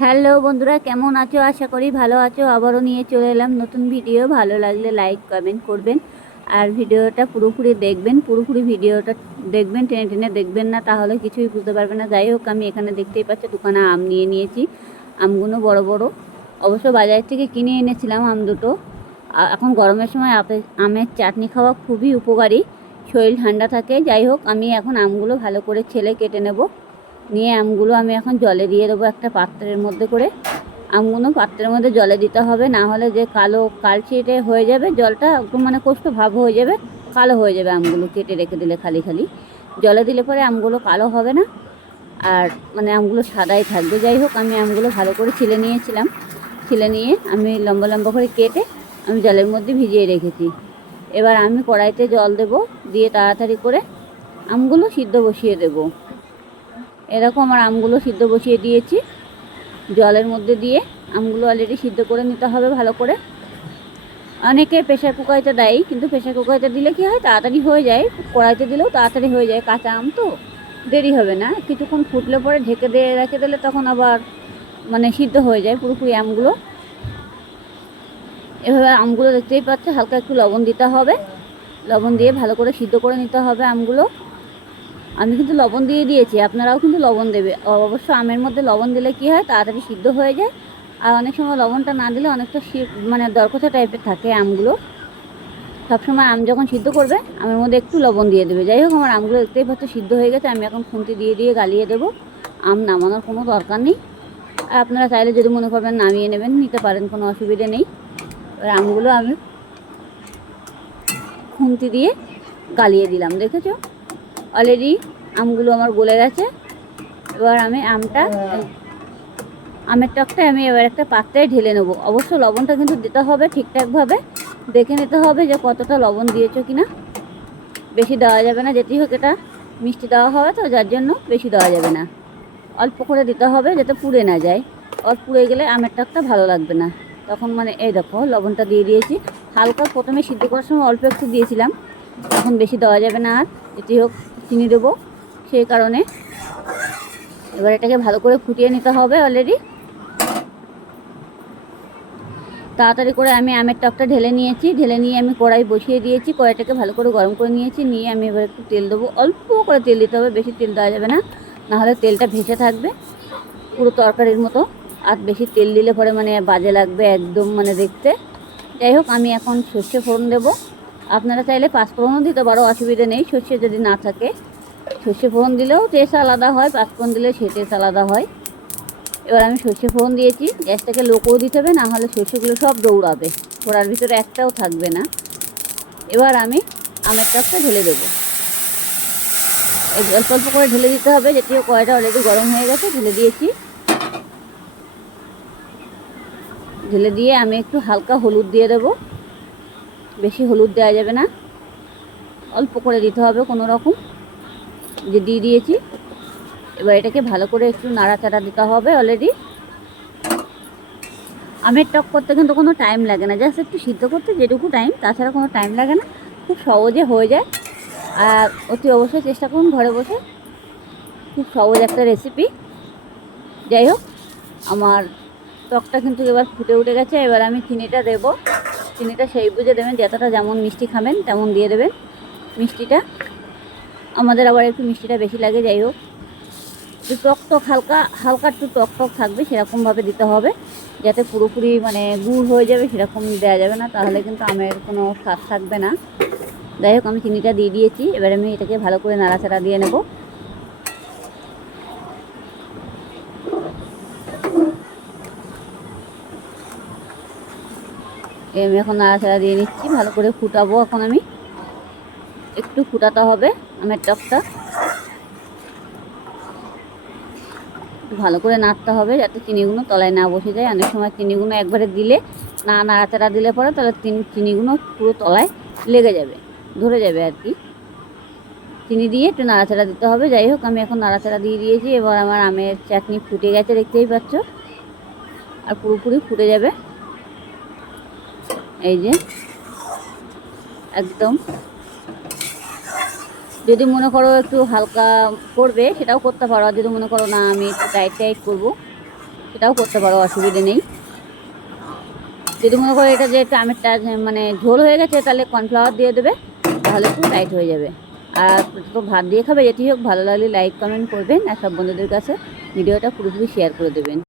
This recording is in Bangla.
হ্যালো বন্ধুরা, কেমন আছো? আশা করি ভালো আছো। আবারও নিয়ে চলে এলাম নতুন ভিডিও। ভালো লাগলে লাইক কমেন্ট করবেন আর ভিডিওটা পুরোপুরি দেখবেন। পুরোপুরি ভিডিওটা দেখবেন, টেনে টেনে দেখবেন না, তাহলে কিছুই বুঝতে পারবেন না। যাই হোক, আমি এখানে দেখতেই পাচ্ছি দোকানে আম নিয়ে নিয়েছি। আমগুলো বড় বড়, অবশ্য বাজার থেকে কিনে এনেছিলাম আম দুটো। এখন গরমের সময় আমের চাটনি খাওয়া খুবই উপকারী, শরীর ঠান্ডা থাকে। যাই হোক, আমি এখন আমগুলো ভালো করে ছেলে কেটে নেব। নিয়ে আমগুলো আমি এখন জলে দিয়ে দেবো একটা পাত্রের মধ্যে করে। আমগুলো পাত্রের মধ্যে জলে দিতে হবে, না হলে যে কালো কালচিটে হয়ে যাবে, জলটা একটু মানে কোষ্ঠ ভাব হয়ে যাবে, কালো হয়ে যাবে। আমগুলো কেটে রেখে দিলে খালি খালি জলে দিলে পরে আমগুলো কালো হবে না, আর মানে আমগুলো সাদাই থাকবে। যাই হোক, আমি আমগুলো ভালো করে ছিলে নিয়েছিলাম। ছিলে নিয়ে আমি লম্বা লম্বা করে কেটে আমি জলের মধ্যে ভিজিয়ে রেখেছি। এবার আমি কড়াইতে জল দেব, দিয়ে তাড়াতাড়ি করে আমগুলো সিদ্ধ বসিয়ে দেব। এরকম আমার আমগুলো সিদ্ধ বসিয়ে দিয়েছি জলের মধ্যে দিয়ে। আমগুলো অলরেডি সিদ্ধ করে নিতে হবে ভালো করে। অনেকে প্রেশার কুকারতে দেয়, কিন্তু প্রেশার কুকারতে দিলে কি হয়, তাড়াতাড়ি হয়ে যায়। কড়াইতে দিলেও তাড়াতাড়ি হয়ে যায়, কাঁচা আম তো দেরি হবে না। কিছুক্ষণ ফুটলে পরে ঢেকে দিয়ে রেখে দিলে তখন আবার মানে সিদ্ধ হয়ে যায় পুরোপুরি আমগুলো। এভাবে আমগুলো দেখতেই পাচ্ছে, হালকা একটু লবণ দিতে হবে। লবণ দিয়ে ভালো করে সিদ্ধ করে নিতে হবে আমগুলো। আমি কিন্তু লবণ দিয়ে দিয়েছি, আপনারাও কিন্তু লবণ দেবে। অবশ্য আমের মধ্যে লবণ দিলে কি হয়, তাড়াতাড়ি সিদ্ধ হয়ে যায়। আর অনেক সময় লবণটা না দিলে অনেকটা মানে দরকচা টাইপের থাকে আমগুলো। সবসময় আম যখন সিদ্ধ করবে আমের মধ্যে একটু লবণ দিয়ে দেবে। যাই হোক, আমার আমগুলো দেখতেই পাচ্ছ সিদ্ধ হয়ে গেছে। আমি এখন খুন্তি দিয়ে দিয়ে গালিয়ে দেবো। আম নামানোর কোনো দরকার নেই, আর আপনারা চাইলে যদি মনে করবেন নামিয়ে নেবেন, নিতে পারেন, কোনো অসুবিধে নেই। এবার আমগুলো আমি খুন্তি দিয়ে গালিয়ে দিলাম, দেখেছো অলরেডি আমগুলো আমার গলে গেছে। এবার আমি আমের টকটা আমি এবার একটা পাত্রে ঢেলে নেবো। অবশ্য লবণটা কিন্তু দিতে হবে ঠিকঠাকভাবে, দেখে নিতে হবে যে কতটা লবণ দিয়েছো কিনা। বেশি দেওয়া যাবে না, যেতেই হোক এটা মিষ্টি দেওয়া হবে তো, যার জন্য বেশি দেওয়া যাবে না। অল্প করে দিতে হবে যাতে পুড়ে না যায়। অল্প পুড়ে গেলে আমের টকটা ভালো লাগবে না তখন। মানে এই দেখো, লবণটা দিয়ে দিয়েছি। হালকা প্রথমে সিদ্ধ করার সময় অল্প একটু দিয়েছিলাম, এখন বেশি দেওয়া যাবে না। আর যেতেই হোক চিনি দেবো, সেই কারণে এবার এটাকে ভালো করে ফুটিয়ে নিতে হবে। অলরেডি তাড়াতাড়ি করে আমি আমের টকটা ঢেলে নিয়েছি। ঢেলে নিয়ে আমি কড়াই বসিয়ে দিয়েছি। কড়াইটাকে ভালো করে গরম করে নিয়েছি। নিয়ে আমি এবার একটু তেল দেবো। অল্প করে তেল দিতে হবে, বেশি তেল দেওয়া যাবে না, নাহলে তেলটা ভেসে থাকবে পুরো তরকারির মতো। আর বেশি তেল দিলে পরে মানে বাজে লাগবে একদম, মানে দেখতে। যাই হোক, আমি এখন সর্ষে ফোড়ন দেবো। আপনারা চাইলে পাঁচফোড়নও দিতে পারো, অসুবিধা নেই। সর্ষে যদি না থাকে, সর্ষে ফোড়ন দিলেও টেস্ট আলাদা হয়, পাঁচফোড়ন দিলে সে টেস্ট আলাদা হয়। এবার আমি সর্ষে ফোড়ন দিয়েছি। গ্যাসটাকে লো করে দিতে হবে, না হলে সর্ষেগুলো সব দৌড়াবে, ফোড়ার ভিতরে একটাও থাকবে না। এবার আমি আমের টকটা ঢেলে দেবো। এই অল্প অল্প করে ঢেলে দিতে হবে, যদিও কড়াইটা অলরেডি গরম হয়ে গেছে। ঢেলে দিয়েছি। ঢেলে দিয়ে আমি একটু হালকা হলুদ দিয়ে দেবো। বেশি হলুদ দেওয়া যাবে না, অল্প করে দিতে হবে কোনো রকম। যে দিয়ে দিয়েছি, এবার এটাকে ভালো করে একটু নাড়াচাড়া দিতে হবে। অলরেডি আমের টক করতে কিন্তু কোনো টাইম লাগে না, জাস্ট একটু সিদ্ধ করতে যেটুকু টাইম, তাছাড়া কোনো টাইম লাগে না, খুব সহজে হয়ে যায়। আর অতি অবশ্যই চেষ্টা করুন ঘরে বসে, খুব সহজ একটা রেসিপি। যাই হোক, আমার টকটা কিন্তু এবার ফুটে উঠে গেছে। এবার আমি চিনিটা দেবো। চিনিটা সেই বুঝে দেবেন, যতটা যেমন মিষ্টি খাবেন তেমন দিয়ে দেবেন মিষ্টিটা। আমাদের আবার একটু মিষ্টিটা বেশি লাগে। যাই হোক, একটু টক টক হালকা হালকা একটু টক টক থাকবে সেরকমভাবে দিতে হবে, যাতে পুরোপুরি মানে গুড় হয়ে যাবে সেরকম দেওয়া যাবে না, তাহলে কিন্তু আমের কোনো স্বাদ থাকবে না। যাই হোক, আমি চিনিটা দিয়ে দিয়েছি। এবার আমি এটাকে ভালো করে নাড়াচাড়া দিয়ে নেব। আমি এখন নাড়াচাড়া দিয়ে নিচ্ছি, ভালো করে ফুটাবো। এখন আমি একটু ফুটাতে হবে আমের টকটা, ভালো করে নাড়তে হবে যাতে চিনিগুলো তলায় না বসে যায়। অনেক সময় চিনিগুলো একবারে দিলে, না নাড়াচাড়া দিলে পরে তাহলে চিনিগুলো পুরো তলায় লেগে যাবে, ধরে যাবে আর কি। চিনি দিয়ে একটু নাড়াচাড়া দিতে হবে। যাই হোক, আমি এখন নাড়াচাড়া দিয়ে দিয়েছি। এবার আমার আমের চাটনি ফুটে গেছে, দেখতেই পাচ্ছ, আর পুরোপুরি ফুটে যাবে। এই যে একদম, যদি মনে করো একটু হালকা করবে সেটাও করতে পারো, আর যদি মনে করো না আমি একটু টাইট টাইট করবো সেটাও করতে পারো, অসুবিধে নেই। যদি মনে করো এটা যে একটু আমেরটা মানে ঝোল হয়ে গেছে, তাহলে কর্নফ্লাওয়ার দিয়ে দেবে, তাহলে পুরো টাইট হয়ে যাবে। আর তো ভাত দিয়ে খাবে, যেটি হোক। ভালো লাগলে লাইক কমেন্ট করবেন, আর সব বন্ধুদের কাছে ভিডিওটা পুরোপুরি শেয়ার করে দেবেন।